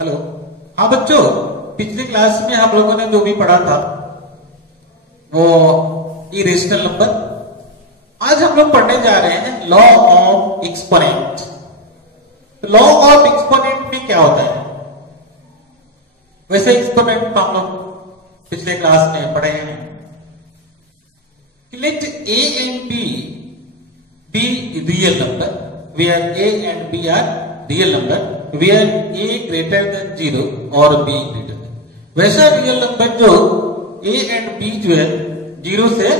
Hello. हाँ बच्चों, पिछले क्लास में हम लोगों ने जो भी पढ़ा था वो इरेशनल नंबर। आज हम लोग पढ़ने जा रहे हैं लॉ ऑफ एक्सपोनेंट। तो लॉ ऑफ एक्सपोनेंट में क्या होता है? वैसे एक्सपोनेंट तो हम लोग पिछले क्लास में पढ़े हैं कि late a and b be real number where a and b are real number where a greater than 0 और b greater than। वैसा रियल नंबर जो a and b जो है 0 से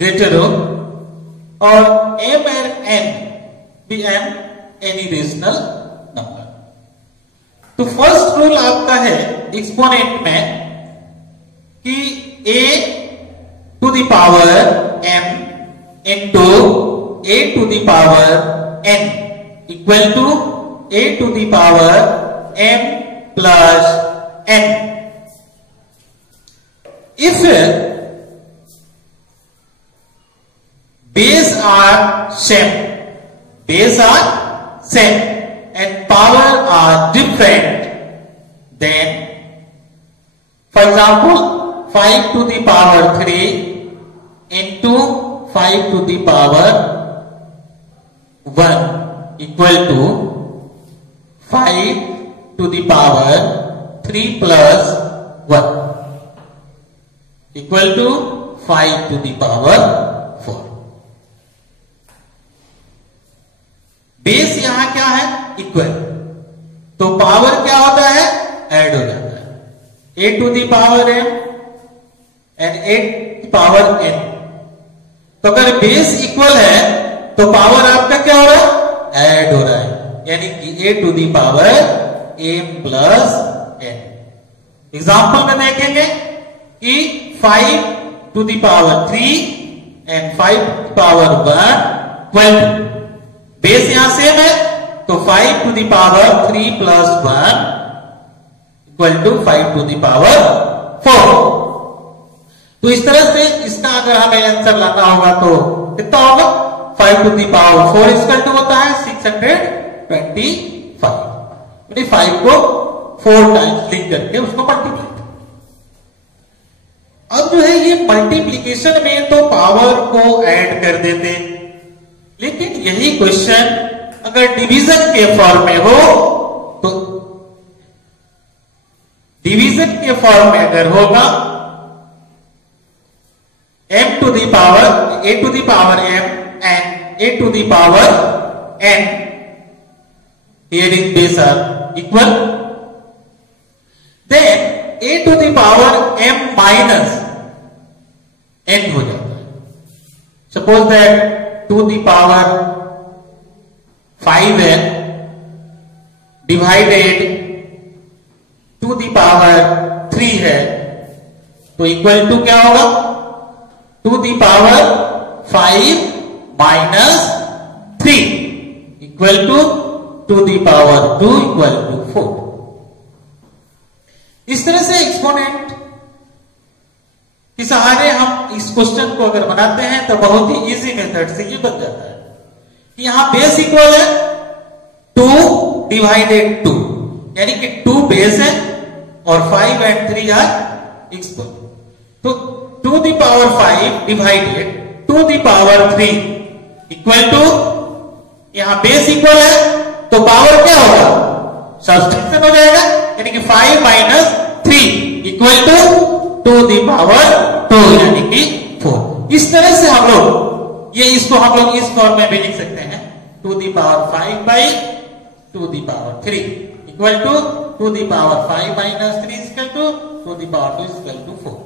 ग्रेटर हो और m and n be any rational number. तो first rule आपका है एक्सपोनेंट में कि a to the power m into a to the power n equal to a to the power m plus n। If base are same and power are different, then for example 5 to the power 3 into 5 to the power 1 equal to 5 to the power 3 plus 1 equal to 5 to the power 4। Base यहां क्या है? Equal. तो power क्या होता है? Add हो जाता है। a to the power m and a to power n। तो अगर बेस इक्वल है तो पावर आपका क्या हो रहा है? ऐड हो रहा है, यानी कि a to the power m plus n। Example में देखेंगे कि 5 to the power 3 and 5 to power 1 12। Base यहां सेम है तो 5 to the power 3 plus 1 equal to 5 to the power 4। तो इस तरह से इसका अगर हमें आंसर लाना होगा तो कितना होगा? 5 to the power 4 equal to होता है 625। 5 को 4 टाइम्स लिख करके उसको मल्टीप्लाई। अब जो है ये मल्टीप्लीकेशन में तो पावर को ऐड कर देते, लेकिन यही क्वेश्चन अगर डिवीजन के फॉर्म में हो तो डिवीजन के फॉर्म में अगर होगा m to the power a to the power m and a to the power n here in base are equal, then a to the power m minus n हो जाता है। Suppose that to the power 5 है divided to the power 3 है तो equal to क्या होगा? To the power 5 minus 3 equal to the power 2 equal to 4। इस तरह से एक्सपोनेंट के सहारे हम इस क्वेश्चन को अगर बनाते हैं तो बहुत ही इजी मेथड से ये बन जाता है कि यहां बेस इक्वल है 2 डिवाइडेड 2, यानी कि 2 बेस है और 5 एंड 3 आर इक्वल। तो 2 the power 5 divided 2 the power 3 equal to, यहां बेस इक्वल है तो पावर क्या होगा? सब्सट्रैक्शन हो जाएगा, यानी कि 5 minus 3 equal to 2 the power 2 यानी कि 4। इस तरह से हम लोग इसको हम लोग इस फॉर्म में भी लिख सकते हैं 2 the power 5 by 2 the power 3 equal to 2 the power 5 minus 3 equal to 2 the power 2 equal to 4।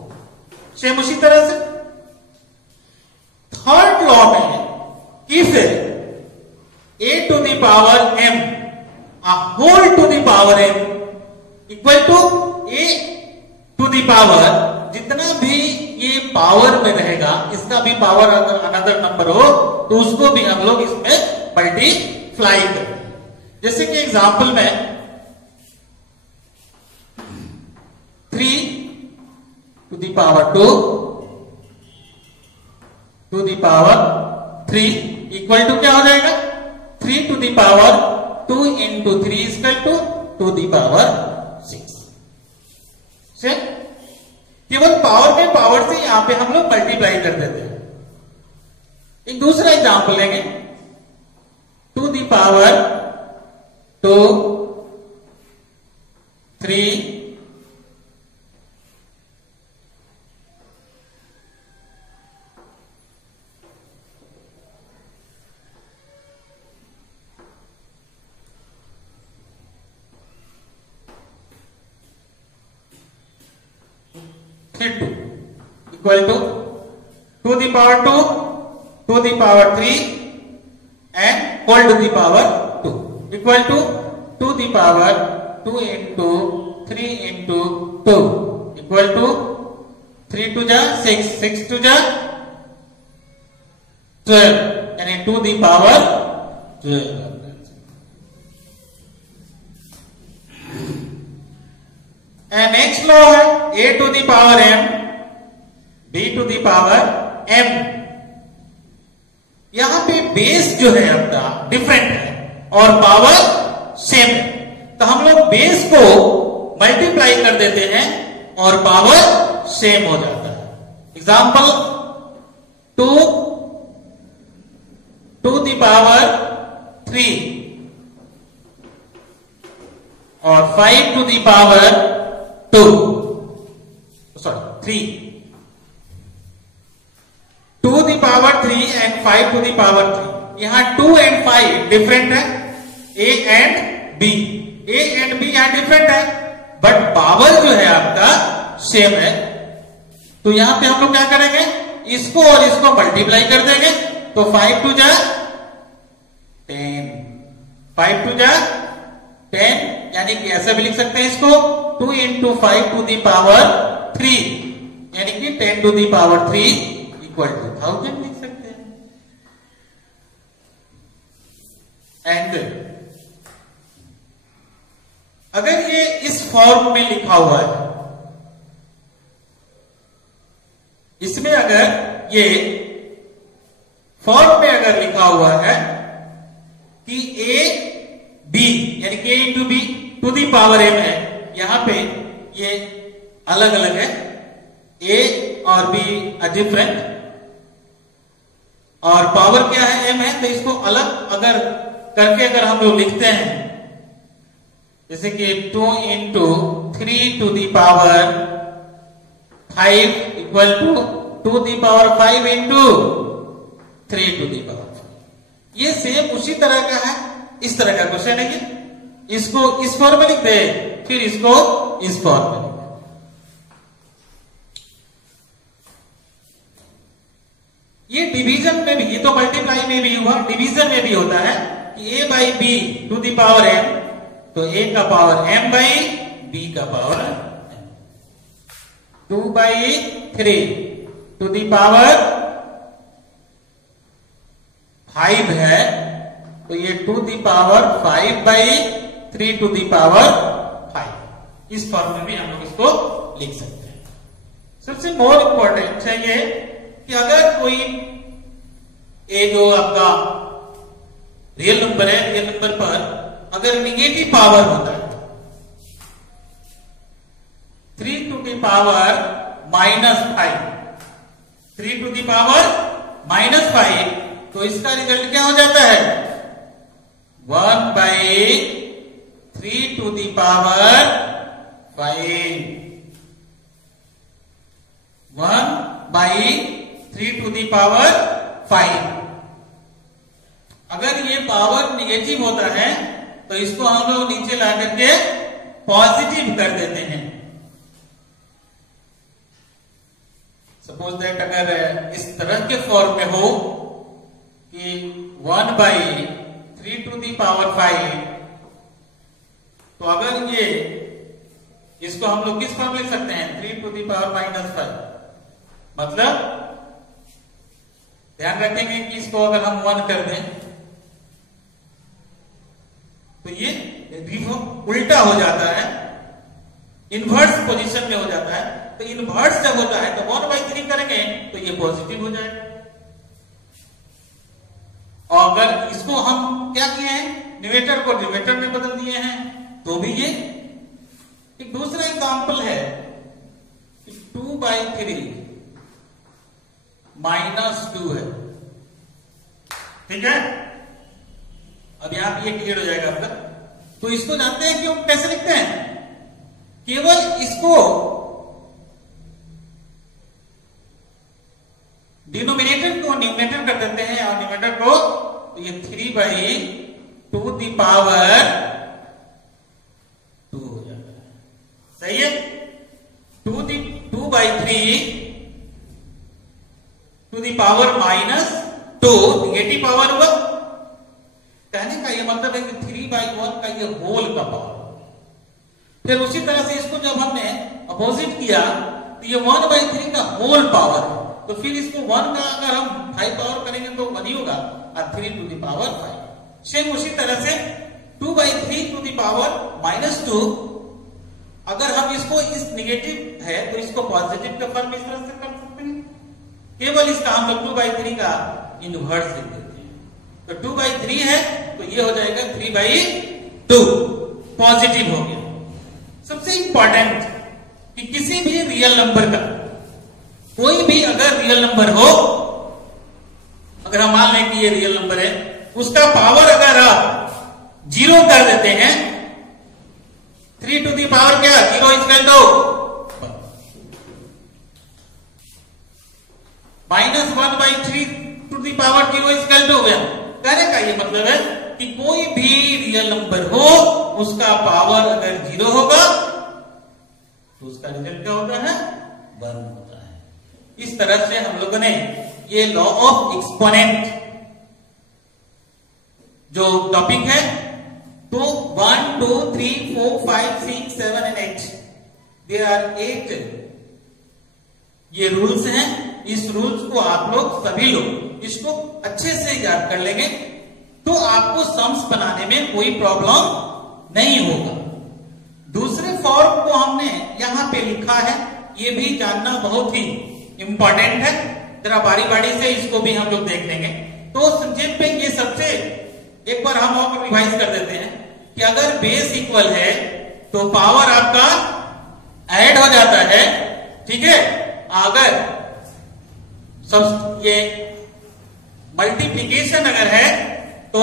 Same उसी तरह से थर्ड लॉ में if a to the power m whole to the power m equal to a to the power, जितना भी ये power में रहेगा इसका भी पावर अगर अनदर नंबर हो तो उसको भी हम लोग इसमें मल्टीप्लाई करते हैं। जैसे कि एग्जांपल में 3 to the power 2 to the power 3 equal to क्या हो जाएगा? 3 to the power 2 into 3 is equal to to the power 6 से केवल पावर में पावर से यहां पे हम लोग मल्टीप्लाई कर देते हैं। एक दूसरा एग्जांपल लेंगे, to the power 2 3 2 equal to 2 the power 2, 2 the power 3 and whole to the power 2 equal to 2 the power 2 into 3 into 2 equal to 3 to the 6, 6 to the 12 and 2 the power 12. And next law है a to the power m, b to the power m। यहां पे base जो है अपना different है और power same है, तो हम लोग बेस को मल्टीप्लाई कर देते हैं और पावर सेम हो जाता है। एग्जाम्पल 2 to the power 3 और 5 to the power 2 3 2 the power 3 and 5 to the power 3। यहां 2 and 5 डिफरेंट है, a and b यहां डिफरेंट है, बट पावर जो है आपका सेम है। तो यहां पे हम लोग क्या करेंगे, इसको और इसको मल्टीप्लाई कर देंगे, तो 5 to the 10 5 to the 10, यानी कि ऐसा भी लिख सकते हैं इसको 2 into 5 to the power 3 यानी कि 10 to the power 3 equal to 1000 लिख सकते हैं। एंड अगर ये इस फॉर्म में लिखा हुआ है, इसमें अगर ये फॉर्म में अगर लिखा हुआ है कि a b यानी k into b to the power m है, यहां पे ये अलग अलग है, a और b आर डिफरेंट और पावर क्या है m है, तो इसको अलग अगर करके अगर हम लोग लिखते हैं, जैसे कि 2 into 3 to the power 5 equal to 2 the power 5 into 3 to the power 5। ये सेम उसी तरह का है, इस तरह का क्वेश्चन है ये, इसको इस फॉर्म में लिख दे, फिर इसको इस फॉर्म में लिख दे। ये डिवीजन में भी, ये तो मल्टीप्लाई में भी हुआ, डिवीजन में भी होता है कि a by b to the power m, तो a का पावर m बाई b का power m, 2 by 3 to the power 5 है, तो ये 2 the power 5 by 3 to the power 5, इस फॉर्म में भी हम लोग इसको लिख सकते हैं। सबसे मोर इंपॉर्टेंट है ये कि अगर कोई ए जो आपका रियल नंबर है, रियल नंबर पर अगर निगेटिव पावर होता है 3 to the power -5, 3 to the power -5, तो इसका रिजल्ट क्या हो जाता है 1 by 3 to the power 5, 1 by 3 to the power 5। अगर ये पावर निगेटिव होता है तो इसको हम लोग नीचे ला करके पॉजिटिव कर देते हैं। सपोज दैट अगर इस तरह के फॉर्म में हो कि 1 बाई 3 टू दी पावर 5, तो अगर ये इसको हम लोग किस फॉर्म में लिख सकते हैं 3 टू दी पावर -5, मतलब ध्यान रखेंगे कि इसको अगर हम 1 कर दें तो ये उल्टा हो जाता है, इनवर्स पोजीशन में हो जाता है। तो इनवर्स जब होता है तो 1/3 करेंगे तो ये पॉजिटिव हो जाएगा। और अगर इसको हम क्या किए हैं, न्यूमरेटर को डिनोमिनेटर में बदल दिए हैं, तो तो भी ये। एक दूसरा एग्जाम्पल है 2/3 -2 है, ठीक है। अब यहां पे ये क्लियर हो जाएगा आपका। तो इसको जानते हैं कि हम कैसे लिखते हैं? केवल इसको डिनोमिनेटर को न्यूमरेटर कर देते हैं और न्यूमरेटर को, तो ये 3/2 हो जाता है। सही है। 2/3 -2 नेगेटिव पावर हुआ। कहने का ये मतलब है कि 3/1 का ये होल का पावर। फिर उसी तरह से इसको जब हमने अपोजिट किया तो ये 1/3 का होल पावर है। तो फिर इसको 1 का अगर हम 5 पावर करेंगे तो 1 ही होगा और 3/5। सेम उसी तरह से 2/3 -2, अगर हम इसको इस नेगेटिव है तो इसको पॉजिटिव का फॉर्म इस तरह से कर सकते हैं। केवल इसका हम लोग 2/3 का इनवर्स लिख देते हैं। तो 2/3 है तो ये हो जाएगा 3/2, पॉजिटिव हो गया। सबसे इंपॉर्टेंट कि किसी भी रियल नंबर का, कोई भी अगर रियल नंबर हो, अगर हम मान लें कि ये रियल नंबर है, उसका पावर अगर आप 0 कर देते हैं, 3 टू दी पावर क्या 0 equal to -1/3 to the power 0 equal to गया। कहने का ये मतलब है कि कोई भी रियल नंबर हो, उसका पावर अगर 0 होगा तो उसका रिजल्ट क्या होता है? 1 होता है। इस तरह से हम लोगों ने ये लॉ ऑफ एक्सपोनेंट जो टॉपिक है, तो 1 2 3 4 5 6 7 एंड 8 देयर आर 8 ये रूल्स हैं। इस रूल्स को आप लोग सभी लोग इसको अच्छे से याद कर लेंगे तो आपको सम्स बनाने में कोई प्रॉब्लम नहीं होगा। दूसरे फॉर्म को हमने यहां पे लिखा है, ये भी जानना बहुत ही इंपॉर्टेंट है। जरा बारी बारी से इसको भी हम लोग देख लेंगे। तो संक्षेप में ये सबसे एक बार हम और रिवाइज कर देते हैं कि अगर बेस इक्वल है तो पावर आपका ऐड हो जाता है, ठीक है। अगर सब ये मल्टीप्लिकेशन अगर है तो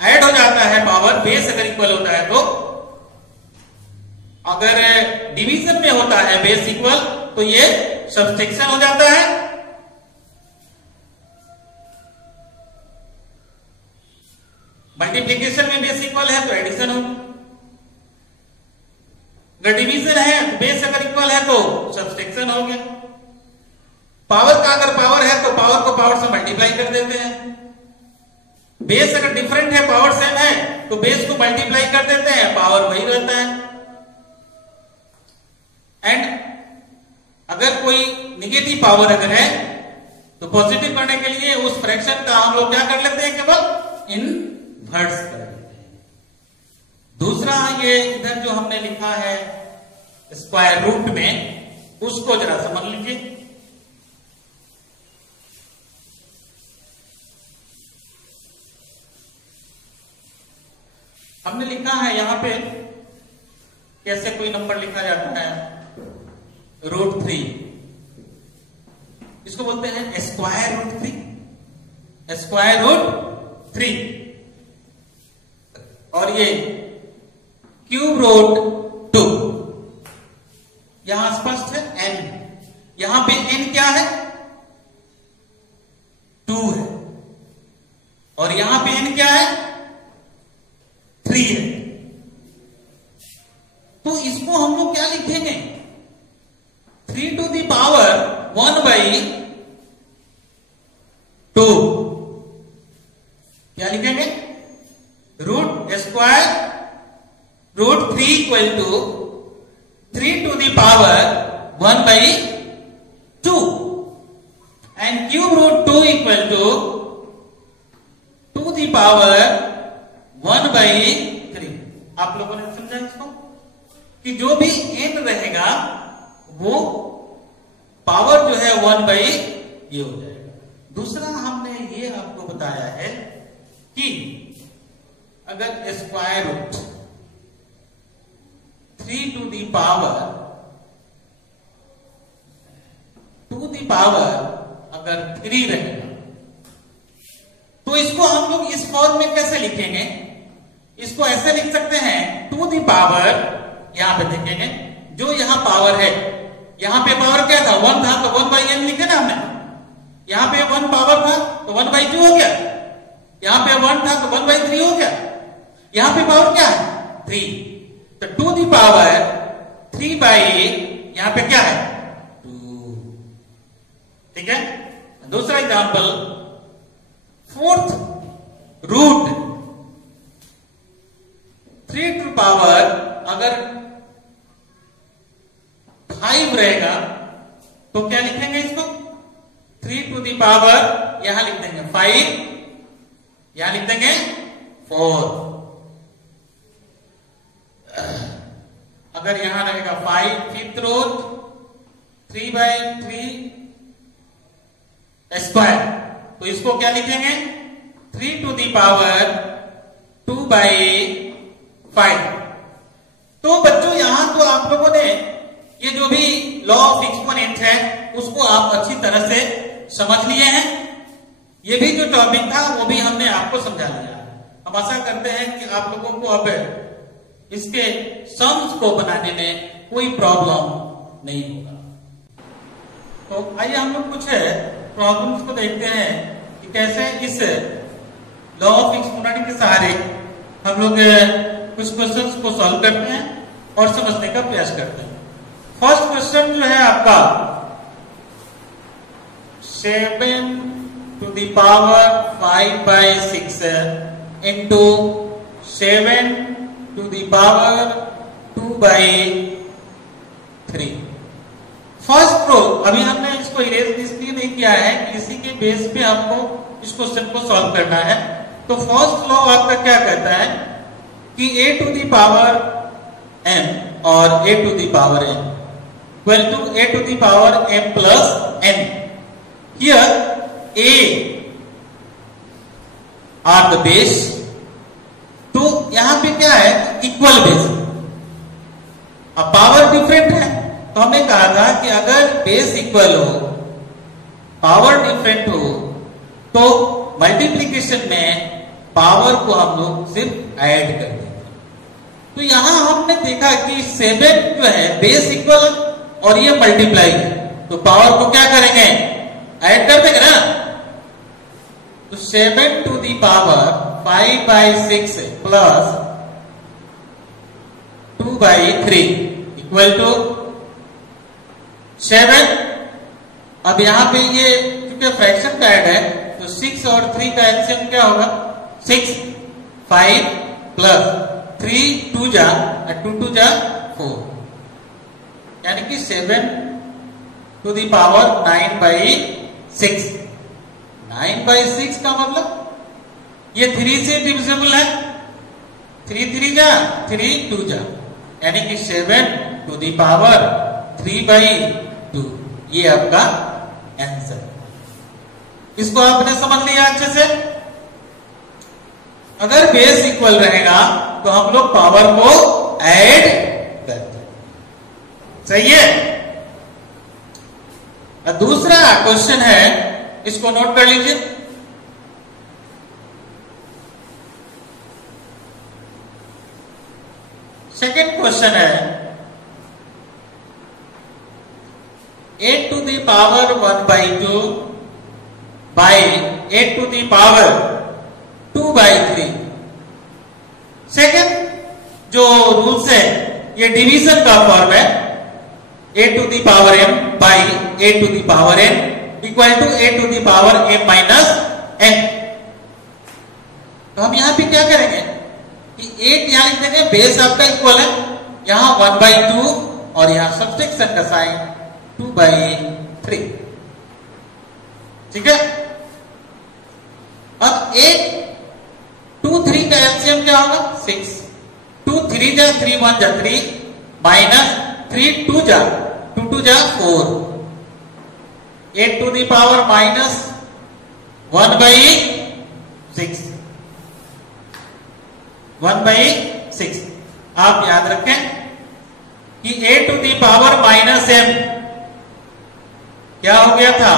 ऐड हो जाता है पावर, बेस अगर इक्वल होता है तो। अगर डिवीजन में होता है बेस इक्वल तो ये सब्सट्रैक्शन हो जाता है। मल्टीप्लिकेशन में बेस इक्वल है तो एडिशन हो। अगर डिवीजन है, बेस अगर इक्वल है तो सब्सट्रैक्शन हो गया। पावर का अगर पावर है तो पावर को पावर से मल्टीप्लाई कर देते हैं। बेस अगर डिफरेंट है, पावर सेम है, तो बेस को मल्टीप्लाई कर देते हैं, पावर वही रहता है। एंड अगर कोई निगेटिव पावर अगर है तो पॉजिटिव करने के लिए उस फ्रैक्शन का हम लोग क्या कर लेते हैं? केवल इनवर्स कर लेते हैं। दूसरा ये इधर जो हमने लिखा है स्क्वायर रूट में, उसको जरा समझ लीजिए। हमने लिखा है यहां पे कैसे कोई नंबर लिखा जाता है, √3, इसको बोलते हैं स्क्वायर रूट 3, स्क्वायर रूट 3। और ये क्यूब रूट 2, यहां स्पष्ट है n, यहां पे n क्या है? 2 है। और यहां पे n क्या है? 3 है। तो इसको हम लोग क्या लिखेंगे? 3 टू दी पावर 1/2 क्या लिखेंगे? √3 equal to 3 to the power 1/2 and cube √2 equal to 2 the power 1/3। आप लोगों ने समझा इसको कि जो भी n रहेगा वो पावर जो है 1/ये हो जाएगा। दूसरा हमने ये आपको बताया है कि अगर square root 3 to the power अगर 3 रहेगा तो इसको हम लोग इस फॉर्म में कैसे लिखेंगे? इसको ऐसे लिख सकते हैं, टू दी पावर, यहां पे देखेंगे जो यहां पावर है, यहां पे पावर क्या था? 1 था, तो 1/n लिखे ना हमने। यहां पे 1 पावर था तो 1/2 हो गया, यहां पे 1 था तो 1/3 हो गया। यहां पे पावर क्या है? 3, तो टू दी पावर 3 यहां पे क्या है? 2। ठीक है। दूसरा example, 4th root 3 to power अगर 5 रहेगा तो क्या लिखेंगे इसको? 3 टू दी पावर यहां लिख देंगे 5, यहां लिख देंगे 4। अगर यहां रहेगा 5 5th रूट 3/3 स्क्वायर, तो इसको क्या लिखेंगे? 3 टू दी पावर 2/5। तो बच्चों यहां तो आप लोगों ने ये जो भी लॉ ऑफ एक्सपोनेंट है उसको आप अच्छी तरह से समझ लिए हैं। ये भी जो टॉपिक था वो भी हमने आपको समझा दिया। हम आशा करते हैं कि आप लोगों को अब इसके सम्स को बनाने में कोई प्रॉब्लम नहीं होगा। तो आइए हम लोग कुछ प्रॉब्लम्स को देखते हैं कि कैसे इस लॉ ऑफ एक्सपोनेंट के सहारे हम लोग कुछ क्वेश्चंस को सॉल्व करते हैं और समझने का प्रयास करते हैं। फर्स्ट क्वेश्चन जो है आपका 7 to the power 5/6 into 7 to the power 2/3। First row अभी हमने इसको इरेज इसलिए नहीं किया है कि इसी के बेस पे आपको इस क्वेश्चन को सॉल्व करना है। तो फर्स्ट लॉ आपका क्या कहता है कि a to the power m और a to the power n equal to a to the power m plus n। Here a are the base, तो यहां पे क्या है? Equal base. अब पावर डिफरेंट है तो हमने कहा था कि अगर बेस इक्वल हो, पावर डिफरेंट हो, तो मल्टीप्लिकेशन में पावर को हम लोग सिर्फ ऐड कर देंगे। तो यहां हमने देखा कि 7 जो है बेस इक्वल और ये मल्टीप्लाई है, तो पावर को क्या करेंगे? ऐड कर देंगे ना। तो 7 to the power 5/6 plus 2/3 equal to 7। अब यहां पे ये क्योंकि फ्रैक्शन का ऐड है तो 6 और 3 का एलसीएम क्या होगा? 6 5 प्लस 3 2 जा 2 जा 4, यानी कि 7 टू दी पावर 9/6। 9/6 का मतलब ये 3 से डिविजिबल है, 3 3 जा 3 2 जा, यानी कि 7 टू दी पावर 3/2। ये आपका आंसर। इसको आपने समझ लिया अच्छे से। अगर बेस इक्वल रहेगा तो हम लोग पावर को ऐड करते हैं। सही है। दूसरा क्वेश्चन है, इसको नोट कर लीजिए। सेकेंड क्वेश्चन है 8 to the power 1/2 by 8 to the power 2/3। Second जो रूल्स है ये डिवीजन का फॉर्म है। a to the power m by a to the power n equal to a to the power m minus n। तो हम यहां पे क्या करेंगे कि 8 यहां लिख देंगे, बेस आपका इक्वल है, यहां 1/2 और यहां सब्सट्रैक्शन का साइन 2/3। ठीक है। अब 8 2 3 का एलसीएम क्या होगा? 6। 2 3 जा 3 1 जा 3 माइनस 3 2 जा 2 2 जा 4। 8 टू दी पावर माइनस 1/6। 1/6। आप याद रखें कि a to the power minus m क्या हो गया था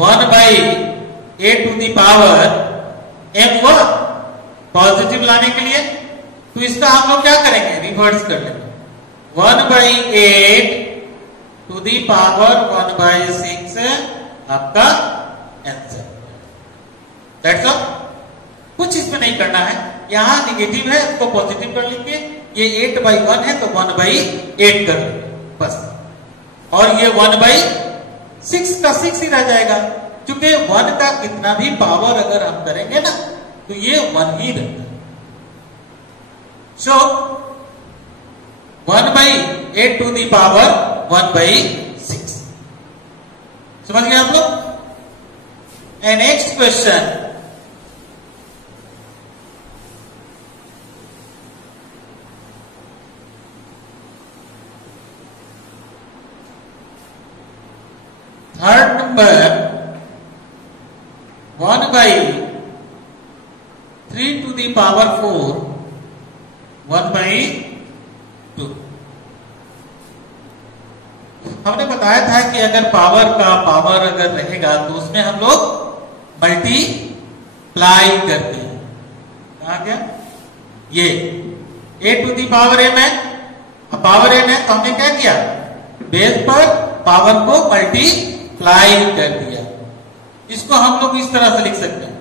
1/a to the power m हुआ पॉजिटिव लाने के लिए। तो इसका हम लोग क्या करेंगे, रिवर्स कर लेंगे 1/8 टू दी पावर 1/6 आपका आंसर। दैट्स ऑल, कुछ इसमें नहीं करना है। यहां निगेटिव है इसको पॉजिटिव कर लेंगे, ये 8/1 है तो 1/8 कर लेंगे बस, और ये 1/6 का 6 ही रह जाएगा, क्योंकि 1 का कितना भी पावर अगर हम करेंगे ना तो ये 1 ही रहता है। So 1/8 to the power 1/6। समझ गए आप लोग? And next question, third number 1/3 to the power 4 1/2। हमने बताया था कि अगर पावर का पावर अगर रहेगा तो उसमें हम लोग मल्टीप्लाई करते हैं। कहा गया ये a to the power m है, अब पावर n है तो हमने क्या किया, बेस पर पावर को मल्टीप्लाई कर दिया। इसको हम लोग इस तरह से लिख सकते हैं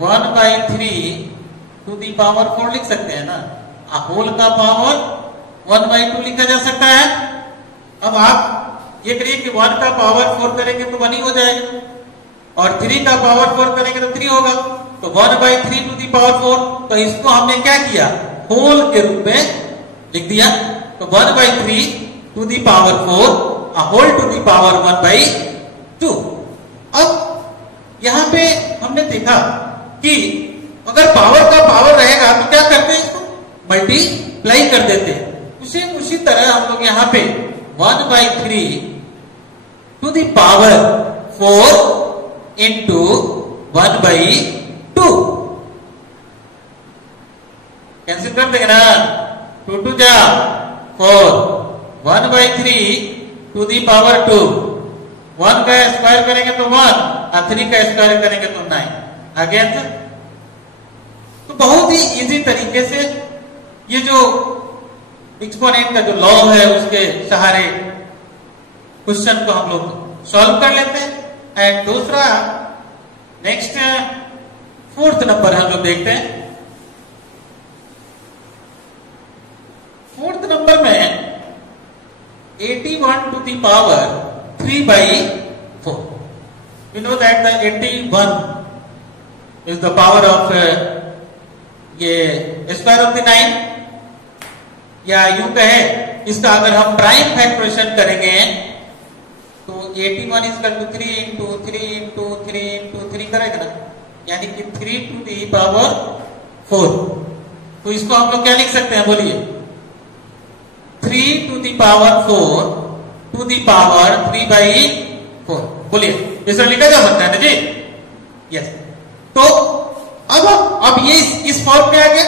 1/3 टू दी पावर 4 लिख सकते हैं ना, होल का पावर 1/2 लिखा जा सकता है। अब आप ये करिए कि 1 का पावर 4 करेंगे तो 1 ही हो जाएगा, और 3 का पावर 4 करेंगे तो 3 होगा, तो 1/3 टू दी पावर 4। तो इसको हमने क्या किया, होल के रूप में लिख दिया, तो 1/3 to the power 4 whole to the power 1/2। अब यहां पे हमने देखा कि अगर पावर का पावर रहेगा तो क्या करते हैं, इसको मल्टीप्लाई कर देते हैं। उसी तरह हम लोग यहां पे 1/3 to the power 4 into 1/2 cancel कर देंगे ना, 2 2 जा 4, 1/3 टू दी पावर 2, 1 का स्क्वायर करेंगे तो 1 और 3 का स्क्वायर करेंगे तो 9। आगे आंसर। तो बहुत ही इजी तरीके से ये जो एक्सपोनेंट का जो लॉ है उसके सहारे क्वेश्चन को हम लोग सॉल्व कर लेते हैं। एंड दूसरा नेक्स्ट 4th नंबर हम लोग देखते हैं। 4th नंबर में 81 to the power 3/4. We know that the 81 is the power of ये स्क्वायर ऑफ द 9, या यूं कहे इसका अगर हम प्राइम फैक्टरेशन करेंगे तो 81 equal to 3 into 3 into 3 into 3 करेगा ना, यानी कि 3 टू दी पावर 4। तो इसको हम लोग क्या लिख सकते हैं, बोलिए 3 to the power 4 to the power 3/4। बोलिए इस तरह लिखा जा सकता है ना जी, यस। तो अब ये इस फॉर्म में आ गया,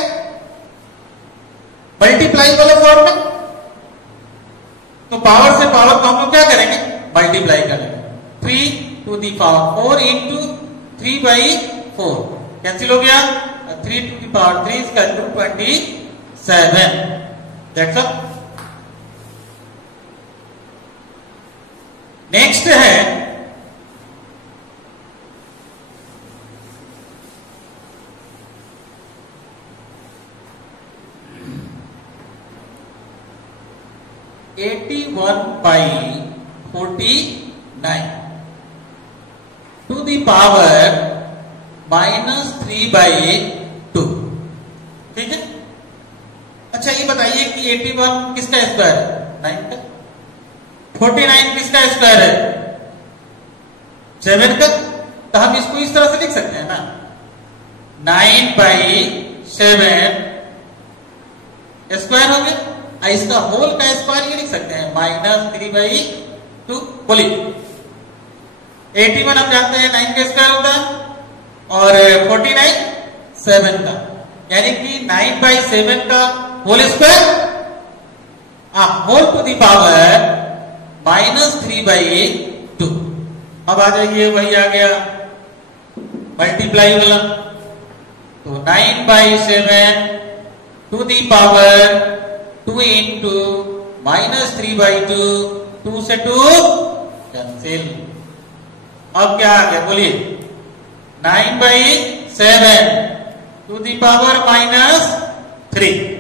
मल्टीप्लाई वाले फॉर्म में। तो पावर से पावर को हम लोग क्या करेंगे, मल्टीप्लाई करेंगे। 3 to the power 4 into 3/4 cancel हो गया, 3 टू दी पावर 3 इसका 27। That's all. नेक्स्ट है 81/49 टू दी पावर -3/2। ठीक है। अच्छा ये बताइए कि 81 किसका स्क्वायर है, 9 का। 49 किसका स्क्वायर है, 7 का। तो हम इसको इस तरह से लिख सकते हैं ना, 9/7 स्क्वायर हो गया। इसका होल का स्क्वायर ये लिख सकते हैं -3/2। बोलिए 81 हम जानते हैं 9 का स्क्वायर होता है, और 49 7 का, यानी कि 9/7 का whole square whole to the power -3/2। अब आ जाइए, वही आ गया मल्टीप्लाई वाला, तो 9/7 टू दी पावर 2 इंटू -3/2, 2 से 2 कैंसिल। अब क्या आ गया बोलिए, 9/7 टू दी पावर -3।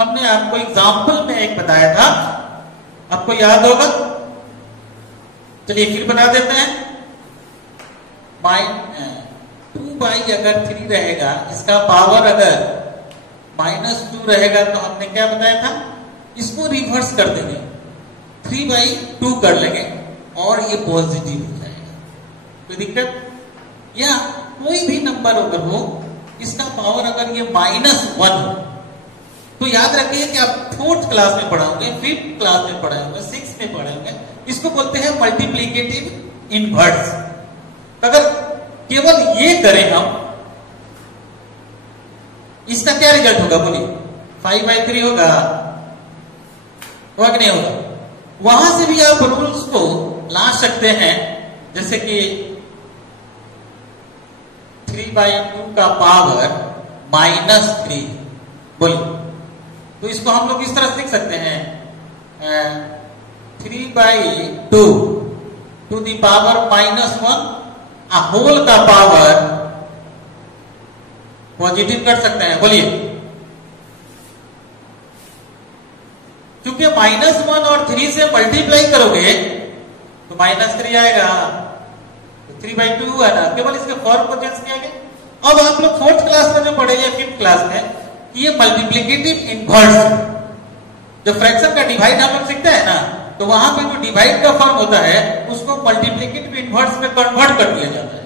हमने आपको एग्जाम्पल में एक बताया था, आपको याद होगा, चलिए फिर बता देते हैं। 2 अगर 3 रहेगा, इसका पावर अगर -2 रहेगा, तो हमने क्या बताया था, इसको रिवर्स कर देंगे, 3/2 कर लेंगे और ये पॉजिटिव हो जाएगा। कोई दिक्कत? या कोई भी नंबर अगर हो, इसका पावर अगर ये -1 हो, तो याद रखिए कि आप 4th क्लास में पढ़े होंगे, 5th क्लास में पढ़े होंगे, 6th में पढ़े होंगे, इसको बोलते हैं मल्टीप्लिकेटिव इनवर्स। अगर केवल ये करें हम, इसका क्या रिजल्ट होगा बोलिए, 5/3 होगा कि नहीं होगा? वहां से भी आप रूल्स को ला सकते हैं, जैसे कि 3/2 का पावर -3 बोलिए, तो इसको हम लोग इस तरह से लिख सकते हैं, 3/2 टू दी पावर -1 होल का पावर पॉजिटिव कर सकते हैं, बोलिए। क्योंकि -1 और 3 से मल्टीप्लाई करोगे तो -3 आएगा, तो 3/2 है ना, केवल इसके फॉर्म को चेंज किया गया। अब आप लोग 4th क्लास में जो पढ़े या 5th क्लास में, ये मल्टीप्लिकेटिव इनवर्स, जो फ्रैक्शन का डिवाइड हम लोग सीखते हैं ना, तो वहां पे जो डिवाइड का फॉर्म होता है उसको मल्टीप्लिकेटिव इनवर्स में कन्वर्ट कर दिया जाता है।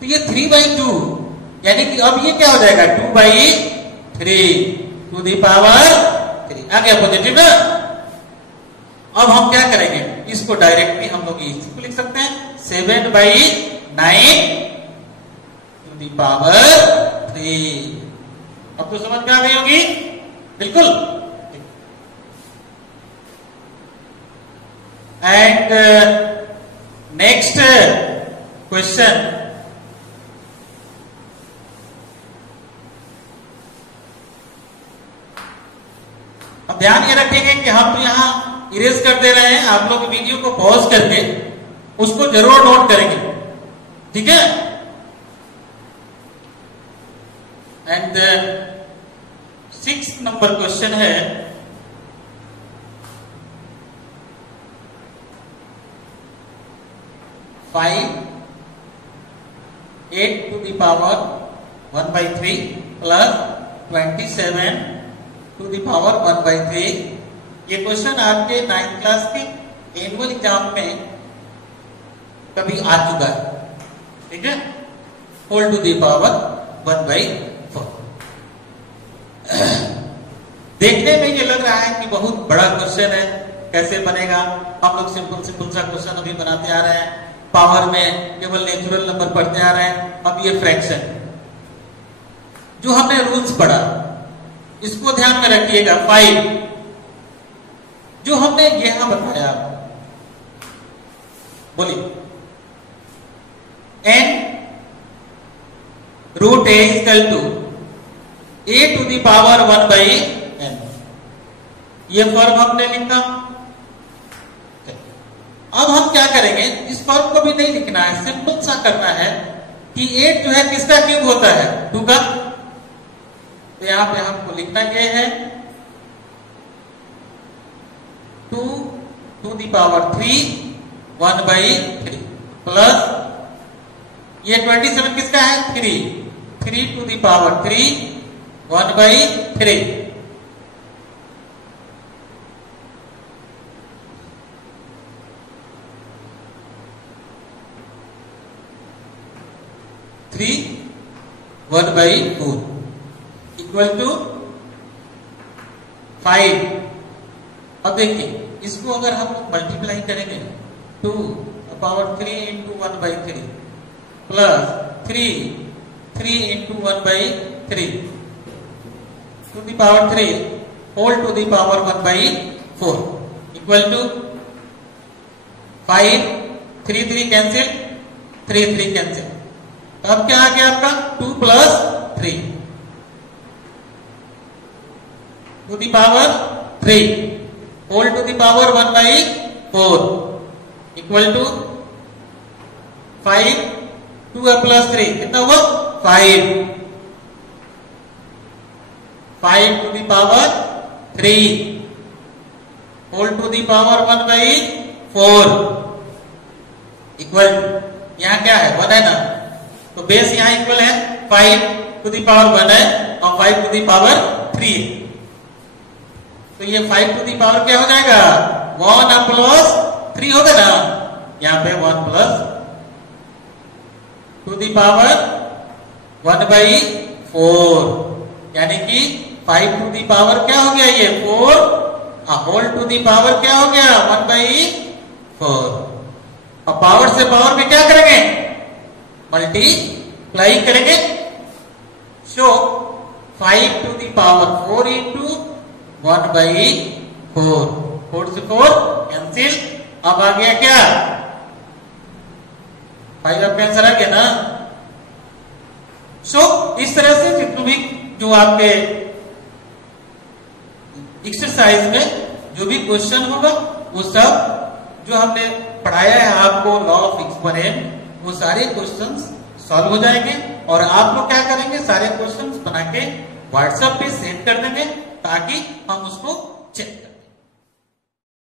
तो ये 3/2, यानी कि अब ये क्या हो जाएगा, 2/3 टू दी पावर 3 आ गया पॉजिटिव ना। अब हम क्या करेंगे, इसको डायरेक्टली हम लोग इसको लिख सकते हैं, 7/9 टू दी पावर 3। अब तो समझ में आ गई होगी, बिल्कुल। एंड नेक्स्ट क्वेश्चन, अब ध्यान ये रखेंगे कि हम यहां इरेज कर दे रहे हैं, आप लोग वीडियो को पॉज करके उसको जरूर नोट करेंगे, ठीक है। एंड 6th नंबर क्वेश्चन है, 8 to the power 1/3 plus 27 to the power 1/3। ये क्वेश्चन आपके 9th क्लास के एनुअल एग्जाम में कभी आ चुका है, ठीक है। Whole to the power 1/4। देखने में ये लग रहा है कि बहुत बड़ा क्वेश्चन है, कैसे बनेगा। हम लोग सिंपल सा क्वेश्चन अभी बनाते आ रहे हैं, पावर में केवल नेचुरल नंबर पढ़ते आ रहे हैं। अब ये फ्रैक्शन जो हमने रूल्स पढ़ा, इसको ध्यान में रखिएगा। 5 जो हमने यहां बताया, बोलिए, n root a equal to a to the power 1/n, ये फॉर्म हमने लिखा। अब हम क्या करेंगे, इस फॉर्म को भी नहीं लिखना है, सिंपल सा करना है कि 8 जो है किसका क्यूब होता है, 2 का। तो यहां पे हमको लिखना ये है 2 टू दी पावर 3 1/3 प्लस ये 27 किसका है, 3 to the power 3 1/3। Three 1/4 equal to 5। अब देखिए, इसको अगर हम मल्टीप्लाई करेंगे 2 power 3 into 1/3 plus 3 into 1/4 3 to the power 3 whole to the power 1/4 equal to 5 3 3 cancel 3 3 cancel. तो अब क्या आ गया आपका 2 + 3 to the power 3 whole to the power 1/4 equal to 5 2 + 3 कितना हुआ 5 5 to the power 3 whole to the power 1/4 equal to यहां क्या है 1 है ना, तो बेस यहां इक्वल है 5 टू द पावर 1 है और 5 टू द पावर 3 है। तो ये 5 टू द पावर क्या हो जाएगा 1 + 3 होगा ना, यहां पे 1 + टू द पावर 1/4 यानी कि 5 टू द पावर क्या हो गया ये 4 होल टू द पावर क्या हो गया 1/4 और पावर से पावर में क्या करेंगे मल्टीप्लाई करेंगे। सो 5 टू द पावर 4 इंटू 1/4 4 से 4 कैंसिल। अब आ गया क्या 5 अब कैंसिल आ गया ना। सो इस तरह से जितने भी जो आपके एक्सरसाइज में जो भी क्वेश्चन होगा वो सब जो हमने पढ़ाया है आपको लॉ ऑफ एक्सपोनेंट वो सारे क्वेश्चंस सॉल्व हो जाएंगे और आप लोग क्या करेंगे सारे क्वेश्चंस बना के व्हाट्सएप पे सेंड कर देंगे ताकि हम उसको चेक